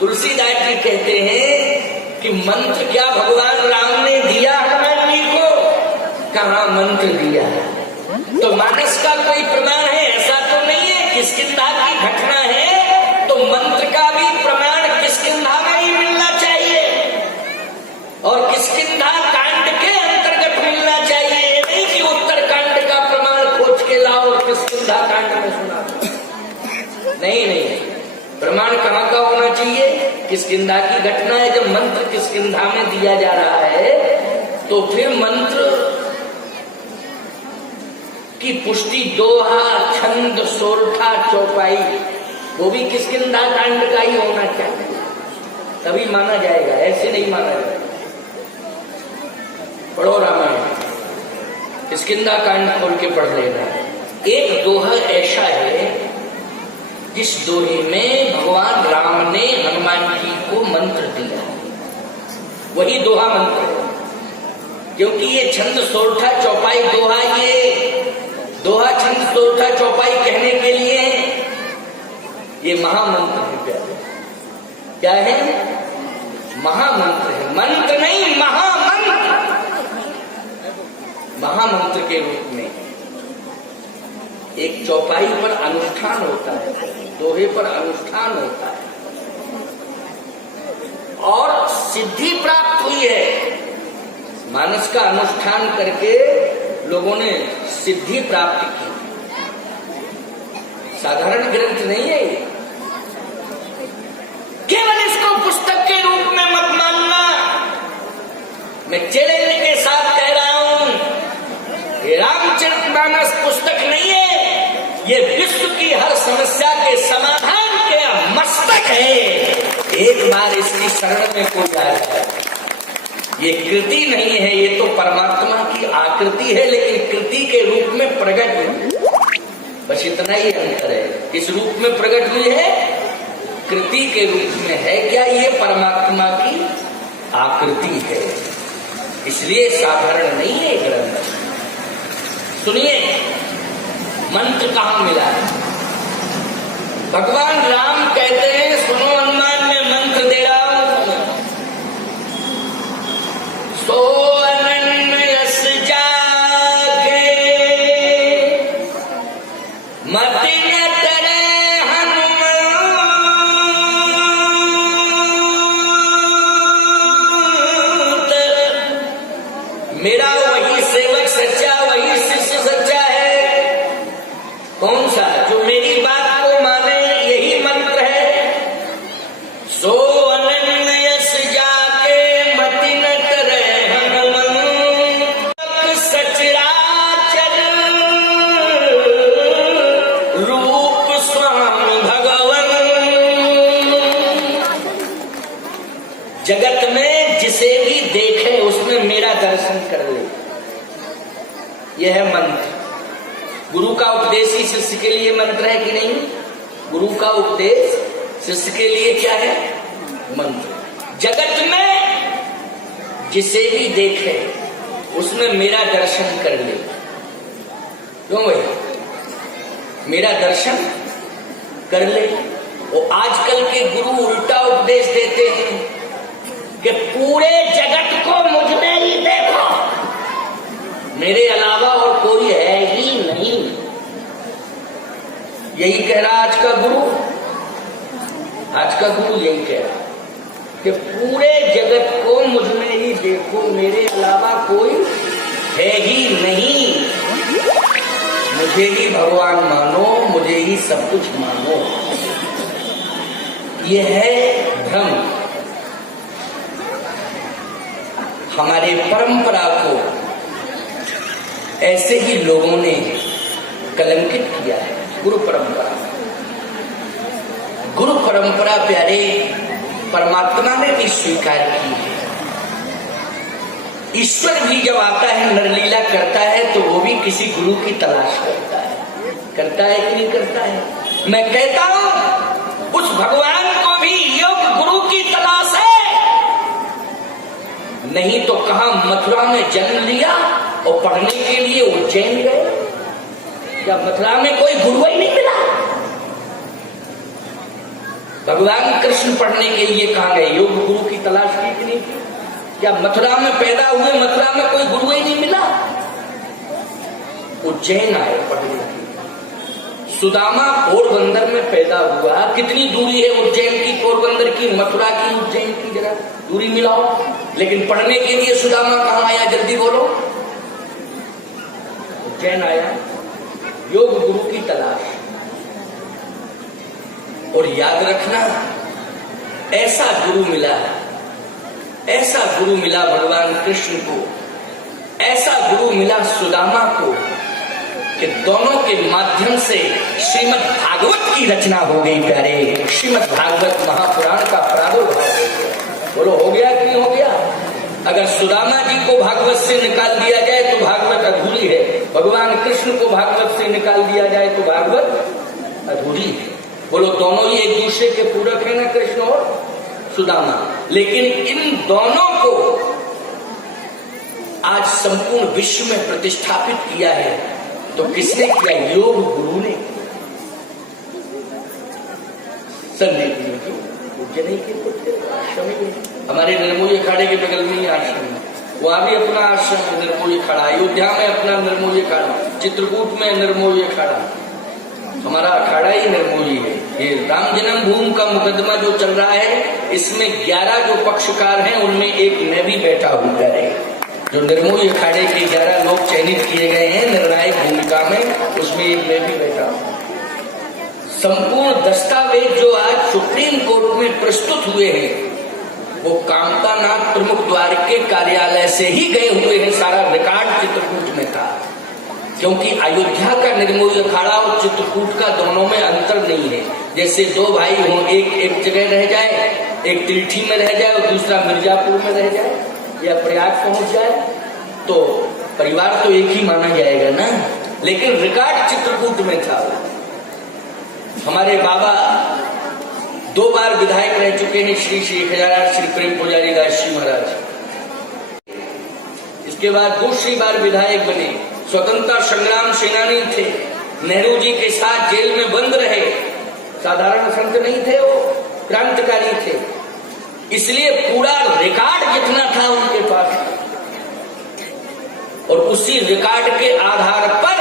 तुलसीदास जी कहते हैं कि मंत्र क्या भगवान राम ने दिया हनुमान जी को? कहाँ मंत्र दिया? तो मानस का कोई प्रमाण है ऐसा तो नहीं है। किष्किंधा की घटना है तो मंत्र का भी प्रमाण किष्किंधा में ही मिलना चाहिए और किष्किंधा कांड के अंतर्गत मिलना चाहिए। नहीं कि उत्तर कांड का प्रमाण खोज के लाओ और किष्किंधा कांड में सुना। नहीं, प्रमाण कहाँ का होना चाहिए? किष्किंधा की घटना है। जब मंत्र किष्किंधा में दिया जा रहा है तो फिर मंत्र की पुष्टि दोहा, छंद, सोरठा, चौपाई वो भी किष्किंधा कांड का ही होना चाहिए, तभी माना जाएगा, ऐसे नहीं माना जाएगा। पढ़ो रामायण, किष्किंधा कांड खोल के पढ़ लेना। एक दोहा ऐसा है जिस दोहे में भगवान राम ने हनुमान जी को मंत्र दिया, वही दोहा मंत्र है। क्योंकि ये छंद सोरठा चौपाई दोहा, ये दोहा छंद सोरठा चौपाई कहने के लिए ये महामंत्र है। प्यारे, क्या है? महामंत्र है, मंत्र नहीं, महामंत्र। महामंत्र के रूप में एक चौपाई पर अनुष्ठान होता है, दोहे पर अनुष्ठान होता है और सिद्धि प्राप्त हुई है। मानस का अनुष्ठान करके लोगों ने सिद्धि प्राप्त की। साधारण ग्रंथ नहीं है ये। केवल इसको पुस्तक के रूप में मत मानना। मैं चैलेंज के साथ कह रहा हूं, ये रामचरितमानस पुस्तक नहीं है, ये विश्व की हर समस्या के समाधान के मस्तक है। एक बार इसकी शरण में कोई आ जाए। ये कृति नहीं है, ये तो परमात्मा की आकृति है, लेकिन कृति के रूप में प्रकट हुई, बस इतना ही अंतर है। किस रूप में प्रकट हुई है? कृति के रूप में है। क्या ये परमात्मा की आकृति है, इसलिए साधारण नहीं है ग्रंथ। सुनिए, मंत्र कहां मिला है? भगवान राम कहते हैं, सुनो हनुमान, मैं मंत्र दे रहा हूं। सो अनन्य यस जागे मति न तरे हनुमंत, मेरा वही सेवक सच्चा, वही शिष्य सच्चा है। कौन सा? जो मेरी बात को माने, यही मंत्र है। सो अनन्य यस जाके मति न तरे हनुमंत, सचराचर रूप स्वामी भगवन। जगत में जिसे भी देखे उसमें मेरा दर्शन कर ले, यह है मंत्र। गुरु का उपदेश ही शिष्य के लिए मंत्र है कि नहीं? गुरु का उपदेश शिष्य के लिए क्या है? मंत्र। जगत में जिसे भी देखे उसमें मेरा दर्शन कर ले। क्यों भाई? मेरा दर्शन कर ले। वो आजकल के गुरु उल्टा उपदेश देते हैं कि पूरे जगत को मुझ में ही देखो, मेरे अलावा और कोई है ही नहीं। यही कह रहा आज का गुरु, आज का गुरु यही कह रहा कि पूरे जगत को मुझ में ही देखो, मेरे अलावा कोई है ही नहीं। मुझे ही भगवान मानो, मुझे ही सब कुछ मानो। यह है भ्रम। हमारे परंपरा को ऐसे ही लोगों ने कलंकित किया है। गुरु परंपरा, गुरु परंपरा प्यारे परमात्मा ने भी स्वीकार की है। ईश्वर भी जब आता है, नरलीला करता है, तो वो भी किसी गुरु की तलाश करता है कि नहीं करता है? मैं कहता हूं उस भगवान को भी योग गुरु की तलाश है। नहीं तो कहां मथुरा में जन्म लिया और पढ़ने के लिए उज्जैन गए, जब मथुरा में कोई गुरु ही नहीं मिला। भगवान कृष्ण पढ़ने के लिए कहाँ गए? योग गुरु की तलाश की कि नहीं की? क्या मथुरा में पैदा हुए, मथुरा में कोई गुरु ही नहीं मिला? उज्जैन आए पढ़ने के लिए। सुदामा पोरबंदर में पैदा हुआ। कितनी दूरी है उज्जैन की पोरबंदर की, मथुरा की उज्जैन की? जरा दूरी मिलाओ। लेकिन पढ़ने के लिए सुदामा कहाँ आया? जल्दी बोलो। उज्जैन आया, योग गुरु की तलाश। और याद रखना, ऐसा गुरु मिला, ऐसा गुरु मिला भगवान कृष्ण को, ऐसा गुरु मिला सुदामा को कि दोनों के माध्यम से श्रीमद् भागवत की रचना हो गई। प्यारे, श्रीमद् भागवत महापुराण का प्रादुर्भाव हो गया। बोलो हो गया कि नहीं हो गया? अगर सुदामा जी को भागवत से निकाल दिया जाए तो भागवत अधूरी है, भगवान कृष्ण को भागवत से निकाल दिया जाए तो भागवत अधूरी है। बोलो दोनों ही एक दूसरे के पूरक है ना, कृष्ण और सुदामा। लेकिन इन दोनों को आज संपूर्ण विश्व में प्रतिष्ठापित किया है तो किसने किया? योग गुरु ने। संदीप जी उज्जैन के पुत्र आश्रम में, हमारे निर्मोही अखाड़े के बगल में ही आश्रम है, वहां भी अपना आश्रम है निर्मोही अखाड़ा। अयोध्या में अपना निर्मोही अखाड़ा, चित्रकूट में निर्मोही अखाड़ा, हमारा अखाड़ा ही निर्मोही है। ये राम जन्म भूमि का मुकदमा जो चल रहा है, इसमें 11 जो पक्षकार हैं उनमें एक मैं भी बैठा हूं। प्यारे, जो निर्मोही अखाड़े के 11 लोग चयनित किए गए हैं निर्णायक भूमिका में, उसमें एक मैं भी बैठा हूं। संपूर्ण दस्तावेज जो आज सुप्रीम कोर्ट में प्रस्तुत हुए हैं वो कामतानाथ प्रमुख द्वार के कार्यालय से ही गए हुए हैं। सारा रिकॉर्ड चित्रकूट में था, क्योंकि अयोध्या का निर्मोही अखाड़ा और चित्रकूट का दोनों में अंतर नहीं है। जैसे दो भाई हों, एक जगह रह जाए, एक तिलठी में रह जाए और दूसरा मिर्जापुर में रह जाए या प्रयाग पहुंच जाए तो परिवार तो एक ही माना जाएगा ना। लेकिन रिकॉर्ड चित्रकूट में था। हमारे बाबा 2 बार विधायक रह चुके हैं, श्री 1000 श्री प्रेम पुजारी दास जी महाराज। इसके बाद दूसरी बार विधायक बने, स्वतंत्रता संग्राम सेनानी थे, नेहरू जी के साथ जेल में बंद रहे, साधारण संत नहीं थे, वो क्रांतिकारी थे। इसलिए पूरा रिकॉर्ड जितना था उनके पास, और उसी रिकॉर्ड के आधार पर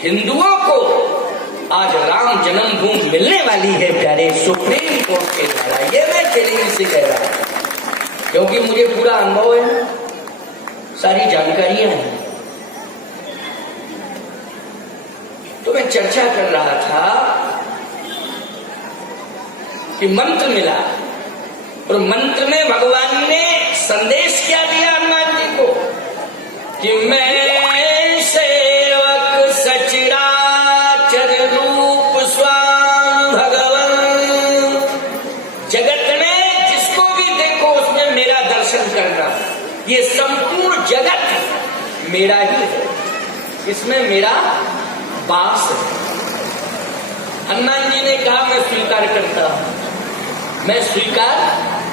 हिंदुओं को आज राम जन्मभूमि मिलने वाली है। प्यारे, सुप्रीम कोर्ट के द्वारा। ये मैं चैलेंज से कह रहा हूं, क्योंकि मुझे पूरा अनुभव है, सारी जानकारियां हैं। तो मैं चर्चा कर रहा था कि मंत्र मिला, और मंत्र में भगवान ने संदेश क्या दिया हनुमान जी को कि मैं सेवक सचराचर रूप स्वाम भगवान। जगत में जिसको भी देखो उसमें मेरा दर्शन करना। ये संपूर्ण जगत मेरा ही है, इसमें मेरा वास है। हनुमान जी ने कहा मैं स्वीकार करता हूं, मैं स्वीकार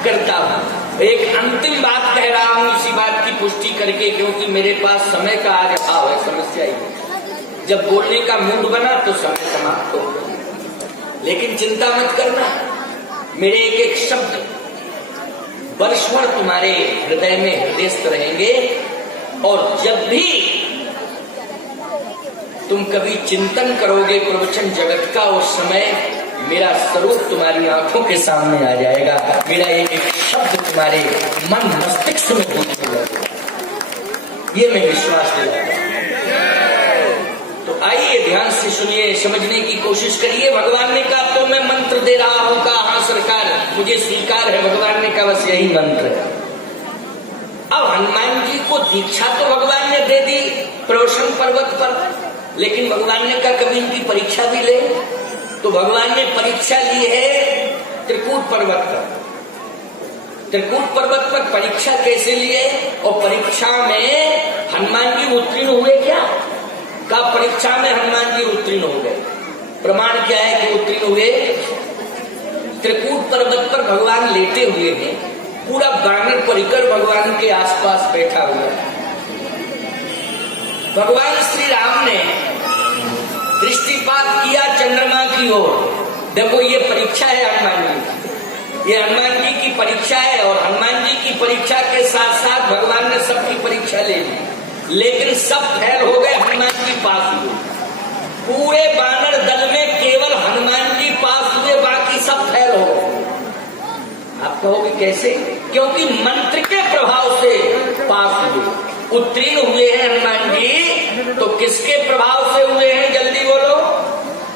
करता हूं। एक अंतिम बात कह रहा हूं इसी बात की पुष्टि करके, क्योंकि मेरे पास समय का आज अभाव है। समस्या ही जब बोलने का मूड बना तो समय समाप्त हो गया। लेकिन चिंता मत करना, मेरे एक एक शब्द वर्षभर तुम्हारे हृदय में हृदयस्थ रहेंगे। और जब भी तुम कभी चिंतन करोगे प्रवचन जगत का, उस समय मेरा स्वरूप तुम्हारी आंखों के सामने आ जाएगा। मेरा एक एक शब्द तुम्हारे मन मस्तिष्क में घुसेगा, ये मैं विश्वास दिलाता हूं। तो आइए ध्यान से सुनिए, समझने की कोशिश करिए। भगवान ने कहा तो मैं मंत्र दे रहा हूं। कहा हाँ सरकार, मुझे स्वीकार है। भगवान ने कहा बस यही मंत्र है। अब हनुमान जी को दीक्षा तो भगवान ने दे दी प्रवसन पर्वत पर, लेकिन भगवान ने कहा कभी इनकी परीक्षा भी ले। तो भगवान ने परीक्षा ली है त्रिकूट पर्वत पर। त्रिकूट पर्वत पर परीक्षा कैसे लिए, और परीक्षा में हनुमान जी उत्तीर्ण हुए क्या? का परीक्षा में हनुमान जी उत्तीर्ण हो गए। प्रमाण क्या है कि उत्तीर्ण हुए? त्रिकूट पर्वत पर भगवान लेटे हुए हैं, पूरा बानर परिकर भगवान के आसपास बैठा हुआ है। भगवान श्री राम ने दृष्टिपात किया चंद्रमा की ओर, देखो ये परीक्षा है हनुमान जी की, ये हनुमान जी की परीक्षा है। और हनुमान जी की परीक्षा के साथ साथ भगवान ने सबकी परीक्षा ले ली, लेकिन सब फेल हो गए, हनुमान जी पास हुए। पूरे बानर दल में केवल हनुमान जी पास हुए, बाकी सब फेल हो गए। आप कहोगे कैसे? क्योंकि मंत्र के प्रभाव से पास हुए, उत्तीर्ण हुए हैं हनुमान जी। तो किसके प्रभाव से हुए हैं, जल्दी बोलो?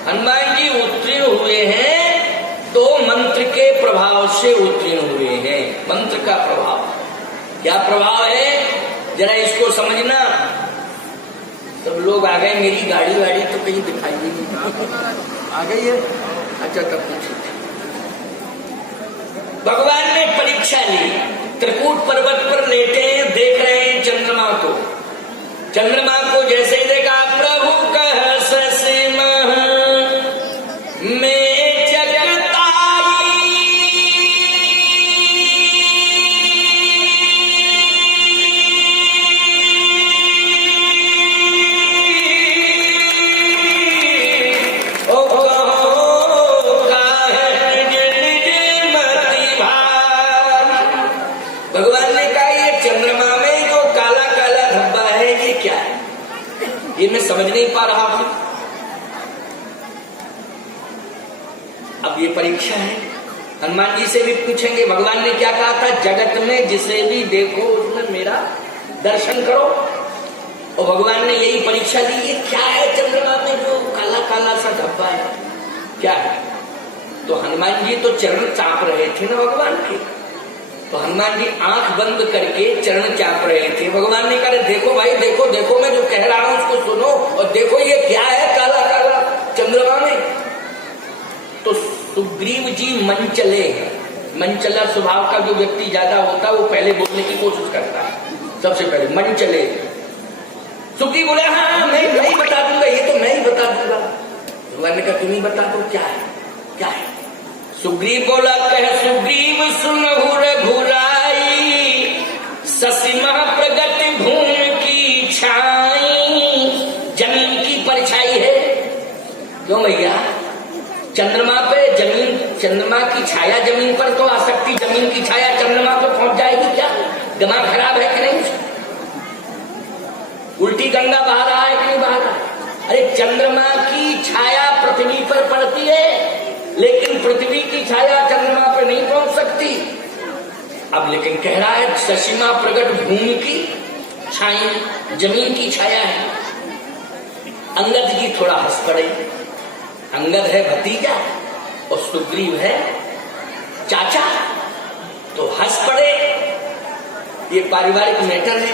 हनुमान जी उत्तीर्ण हुए हैं तो मंत्र के प्रभाव से उत्तीर्ण हुए हैं। मंत्र का प्रभाव, क्या प्रभाव है जरा इसको समझना। सब लोग आ गए, मेरी गाड़ी वाड़ी तो कहीं दिखाई नहीं आ गई है। अच्छा तब कुछ भगवान ने परीक्षा ली, त्रिकूट पर्वत पर लेटे हैं, देख रहे हैं चंद्रमा को। चंद्रमा को जैसे ही देखा, प्रभु कह ससिमह में जगताई, ओ भगवान ने कहा ये चंद्रमा में जो काला काला धब्बा है ये क्या है, ये मैं समझ नहीं पा रहा हूं। अब ये परीक्षा है, हनुमान जी से भी पूछेंगे। भगवान ने क्या कहा था, जगत में जिसे भी देखो उसमें मेरा दर्शन करो। और भगवान ने यही परीक्षा दी, ये क्या है चंद्रमा में जो काला काला सा धब्बा है, क्या है? तो हनुमान जी तो चरण चाप रहे थे ना भगवान के, तो हनुमान जी आंख बंद करके चरण चाप रहे थे। भगवान ने कहा देखो भाई, देखो देखो, मैं जो कह रहा हूं उसको सुनो, और देखो ये क्या है काला काला चंद्रमा में। तो सुग्रीव जी मंचले, मंचला स्वभाव का जो व्यक्ति ज्यादा होता है वो पहले बोलने की कोशिश करता है, सबसे पहले मंचले। सुग्रीव बोले हाँ मैं ही बता दूंगा, ये तो मैं ही बता दूंगा। भगवान ने कहा तुम ही बता दो क्या है, क्या है? सुग्रीव बोला, कह सुग्रीव सुनहु रघुराई, ससिमह प्रगति भूमि की छाई। जमीन की परछाई है। क्यों भैया? चंद्रमा पे जमीन, चंद्रमा की छाया जमीन पर तो आ सकती, जमीन की छाया चंद्रमा पर पहुंच जाएगी क्या? दिमाग खराब है कि नहीं? उल्टी गंगा बहा रहा है कि नहीं बहा रहा? अरे चंद्रमा की छाया पृथ्वी पर पड़ती है, लेकिन पृथ्वी की छाया चंद्रमा पर नहीं पहुंच सकती। अब लेकिन कह रहा है ससीमा प्रगट भूमि की छाई, जमीन की छाया है। अंगद जी थोड़ा हंस पड़े। अंगद है भतीजा और सुग्रीव है चाचा, तो हंस पड़े। ये पारिवारिक मैटर है।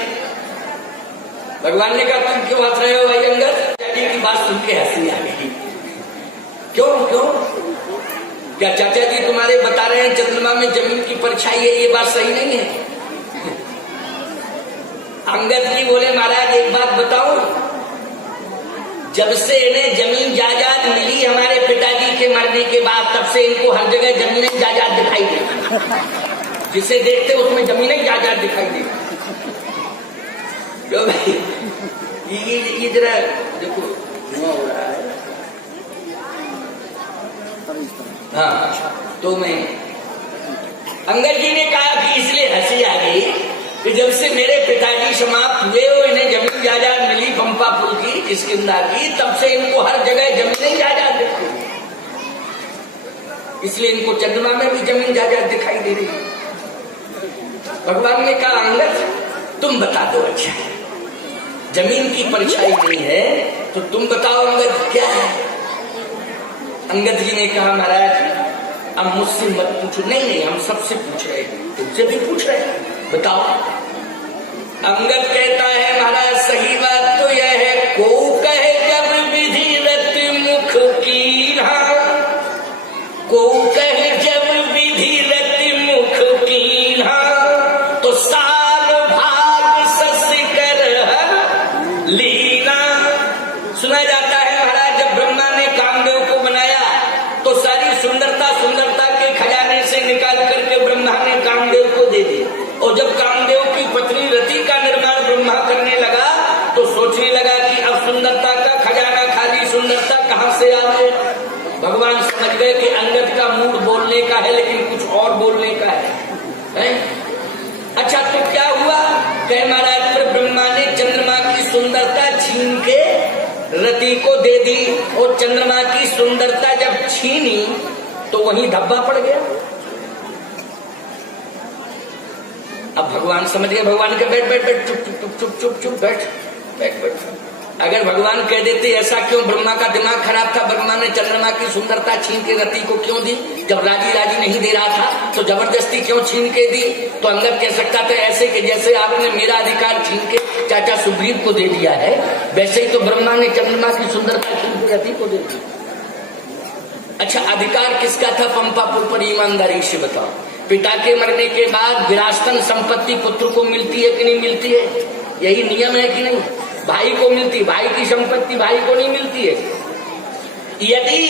भगवान ने कहा तुम क्यों हंस रहे हो भाई अंगद? चाचा की बात सुन के हंसी आ गई। क्यों क्यों? क्या चाचा जी तुम्हारे बता रहे हैं चंद्रमा में जमीन की परछाई है, ये बात सही नहीं है? अंगद जी बोले महाराज एक बात बताऊं, जब से इन्हें जमीन जायदाद मिली हमारे पिताजी के मरने के बाद, तब से इनको हर जगह जमीनें जायदाद दिखाई दी। जिसे देखते उसमें जमीनें जायदाद दिखाई दी। क्यों भाई? ये जरा देखो धुआं हो रहा है। हाँ, तो मैं अंगद जी ने कहा कि इसलिए हंसी आ गई कि जब से मेरे पिताजी समाप्त हुए और इन्हें जमीन जायदाद मिली पंपा पुल की, किष्किंधा की, तब से इनको हर जगह जमीन जायदाद दिखती, इसलिए इनको चंद्रमा में भी जमीन जायदाद दिखाई दे रही। भगवान ने कहा अंगद तुम बता दो, अच्छा जमीन की परछाई नहीं है तो तुम बताओ अंगद क्या है? अंगद जी ने कहा महाराज अब मुझसे मत पूछो। नहीं हम सबसे पूछ रहे हैं, तुमसे भी पूछ रहे हैं, बताओ। अंगद कहता है महाराज सही बात तो यह है, को कहे जब विधिरत मुख की, को कहे जब विधिरत मुख की, तो साल भाग सस कर हर लीना। सुना जाता है महाराज जब ब्रह्मा ने कामदेव को बनाया तो सारी सुंदरता के खजाने से निकाल करके ब्रह्मा ने कामदेव को दे दी। और जब कामदेव की पत्नी रति का निर्माण ब्रह्मा करने लगा तो सोचने लगा कि अब सुंदरता का खजाना खाली सुंदरता कहां से आ गए। भगवान समझ गए कि को दे दी और चंद्रमा की सुंदरता जब छीनी तो वहीं धब्बा पड़ गया। अब भगवान समझ गए, भगवान के बैठ बैठ बैठ चुप चुप चुप चुप चुप बैठ बैठ बैठ। अगर भगवान कह देते ऐसा क्यों, ब्रह्मा का दिमाग खराब था, ब्रह्मा ने चंद्रमा की सुंदरता छीन के रति को क्यों दी? जब राजी राजी नहीं दे रहा था तो जबरदस्ती क्यों छीन के दी? तो अंगद कह सकता था ऐसे कि जैसे आपने मेरा अधिकार छीन के चाचा सुग्रीव को दे दिया है, वैसे ही तो ब्रह्मा ने चंद्रमा की सुंदरता छीन के रति को दे दी। अच्छा, अधिकार किसका था पंपापुर पर? ईमानदारी से बताओ। पिता के मरने के बाद विरासतन संपत्ति पुत्र को मिलती है कि नहीं मिलती है? यही नियम है कि नहीं? भाई को मिलती, भाई की संपत्ति भाई को नहीं मिलती है। यदि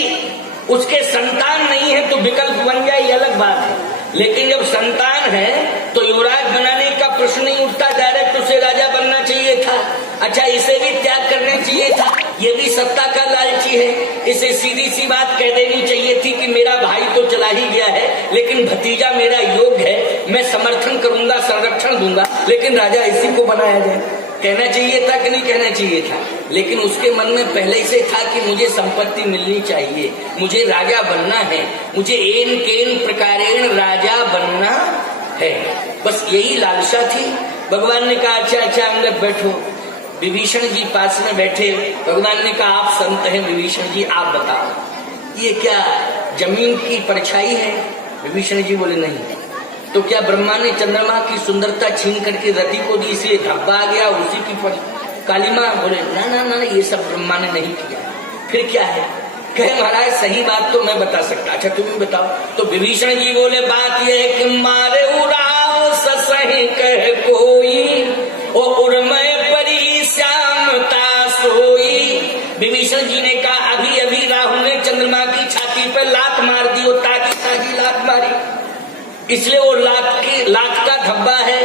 उसके संतान नहीं है तो विकल्प बन जाए, ये अलग बात है, लेकिन जब संतान है तो युवराज बनाने का प्रश्न नहीं उठता, डायरेक्ट उसे राजा बनना चाहिए था। अच्छा, इसे भी त्याग करना चाहिए था, ये भी सत्ता का लालची है, इसे सीधी सी बात कह देनी चाहिए थी कि मेरा भाई तो चला ही गया है लेकिन भतीजा मेरा योग्य है, मैं समर्थन करूंगा, संरक्षण दूंगा, लेकिन राजा इसी को बनाया जाए। कहना चाहिए था कि नहीं कहना चाहिए था? लेकिन उसके मन में पहले से था कि मुझे संपत्ति मिलनी चाहिए, मुझे राजा बनना है, मुझे एन केन प्रकारेण राजा बनना है, बस यही लालसा थी। भगवान ने कहा अच्छा अच्छा अंगद बैठो। विभीषण जी पास में बैठे। भगवान ने कहा आप संत हैं विभीषण जी, आप बताओ ये क्या जमीन की परछाई है? विभीषण जी बोले नहीं। तो क्या ब्रह्मा ने चंद्रमा की सुंदरता छीन करके रति को दी इसलिए धब्बा आ गया उसी की कालीमा? बोले ना ना ना, ये सब ब्रह्मा ने नहीं किया। फिर क्या है? कहे महाराज सही बात तो मैं बता सकता। अच्छा तुम ही बताओ। तो विभीषण जी बोले बात यह है कि मारे उड़ाओ ससही कह कोई ओ उर्मय परी श्यामता सोई। विभीषण जी ने कहा अभी अभी राहु ने चंद्रमा की छाती पर लात मार दी, और ताजी ताजी लात मारी, इसलिए वो लात का धब्बा है।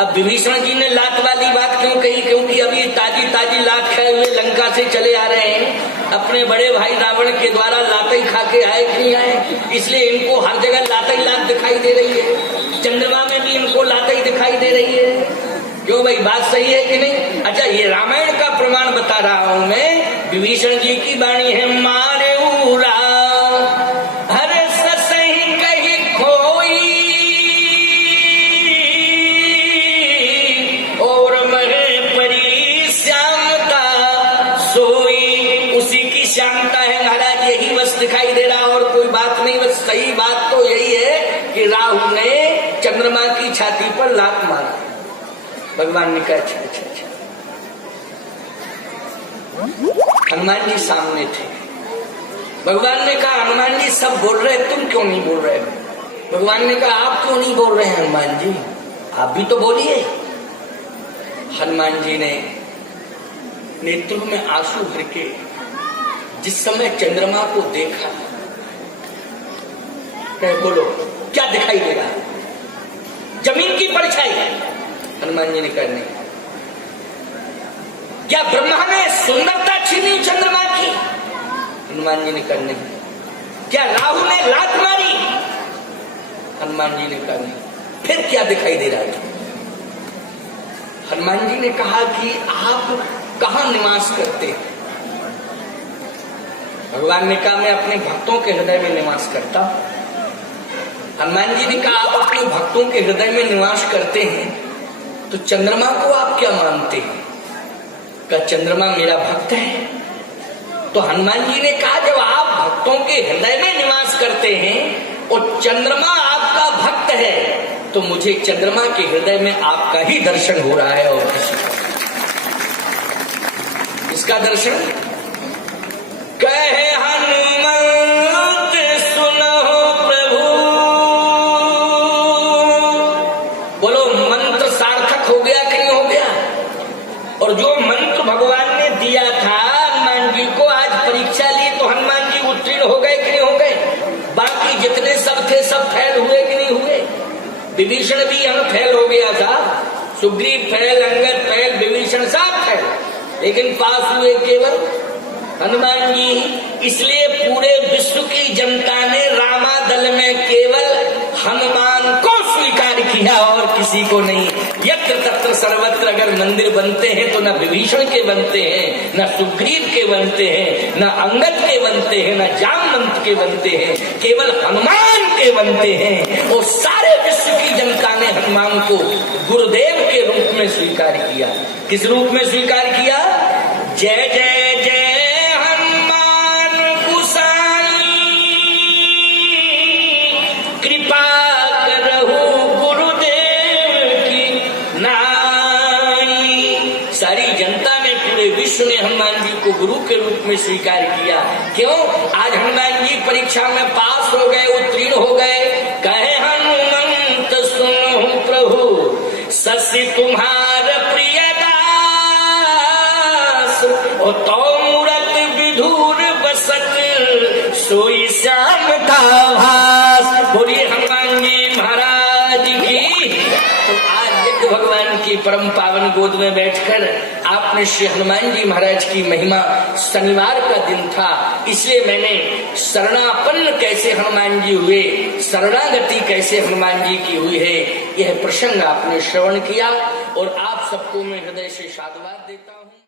अब विभीषण जी ने लात वाली बात क्यों कही? क्योंकि अभी ताजी ताजी लात खाए हुए लंका से चले आ रहे हैं, अपने बड़े भाई रावण के द्वारा लातें खा के आए कि नहीं आए, इसलिए इनको हर जगह लातें लात दिखाई दे रही है। चंद्रमा में भी इनको लातें दिखाई दे रही है। क्यों भाई, बात सही है कि नहीं? अच्छा, ये रामायण का प्रमाण बता रहा हूं मैं, विभीषण जी की वाणी है मारे उरा दिखाई दे रहा और कोई बात नहीं। बस सही बात तो यही है कि राहु ने चंद्रमा की छाती पर लात मारा। भगवान ने कहा अच्छा अच्छा अच्छा। हनुमान जी सामने थे। भगवान ने कहा हनुमान जी सब बोल रहे, तुम क्यों नहीं बोल रहे? भगवान ने कहा आप क्यों नहीं बोल रहे हैं हनुमान जी, आप भी तो बोलिए। हनुमान जी ने नेत्रों में आंसू भर के जिस समय चंद्रमा को देखा, कहे बोलो क्या दिखाई दे रहा है? जमीन की परछाई। हनुमान जी ने कहा नहीं। क्या ब्रह्मा ने सुंदरता छीनी चंद्रमा की? हनुमान जी ने कहा नहीं। क्या राहु ने लात मारी? हनुमान जी ने कहा नहीं। फिर क्या दिखाई दे रहा है? हनुमान जी ने कहा कि आप कहां निवास करते हैं? भगवान ने कहा मैं अपने भक्तों के हृदय में निवास करता हूं। हनुमान जी ने कहा आप अपने भक्तों के हृदय में निवास करते हैं तो चंद्रमा को आप क्या मानते हैं? क्या चंद्रमा मेरा भक्त है? तो हनुमान जी ने कहा जब आप भक्तों के हृदय में निवास करते हैं और चंद्रमा आपका भक्त है तो मुझे चंद्रमा के हृदय में आपका ही दर्शन हो रहा है और किसी इसका दर्शन। कहे हनुमंत सुनो प्रभु, बोलो मंत्र सार्थक हो गया कि नहीं हो गया? और जो मंत्र भगवान ने दिया था हनुमान जी को, आज परीक्षा ली तो हनुमान जी उत्तीर्ण हो गए कि नहीं हो गए? बाकी जितने सब थे सब फेल हुए कि नहीं हुए? विभीषण भी हम फेल हो गया था, सुग्रीव फेल, अंगद फेल, विभीषण सब फेल, लेकिन पास हुए केवल हनुमान जी। इसलिए पूरे विश्व की जनता ने रामा दल में केवल हनुमान को स्वीकार किया। किया और किसी को नहीं। यत्र तत्र सर्वत्र अगर मंदिर बनते हैं तो न विभीषण के बनते हैं, न सुग्रीव के बनते हैं, न अंगद के बनते हैं, न जामवंत के बनते हैं, केवल हनुमान के बनते हैं। और सारे विश्व की जनता ने हनुमान को गुरुदेव के रूप में स्वीकार किया। किस रूप में स्वीकार किया? जय जय जय ने हनुमान जी को गुरु के रूप में स्वीकार किया। क्यों? आज हनुमान जी परीक्षा में पास हो गए, उत्तीर्ण हो गए। कहे हनुमंत सुनो प्रभु ससी तुम्हार प्रिय दास, और तो मूरत विधुर बसत सोई श्याम का भास। बोलिए हनुमान जी महाराज की। तो आज यज्ञ भगवान की परम पावन गोद में बैठकर आपने श्री हनुमान जी महाराज की महिमा, शनिवार का दिन था इसलिए मैंने शरणापन्न कैसे हनुमान जी हुए, शरणागति कैसे हनुमान जी की हुई है, यह प्रसंग आपने श्रवण किया और आप सबको मैं हृदय से साधुवाद देता हूँ।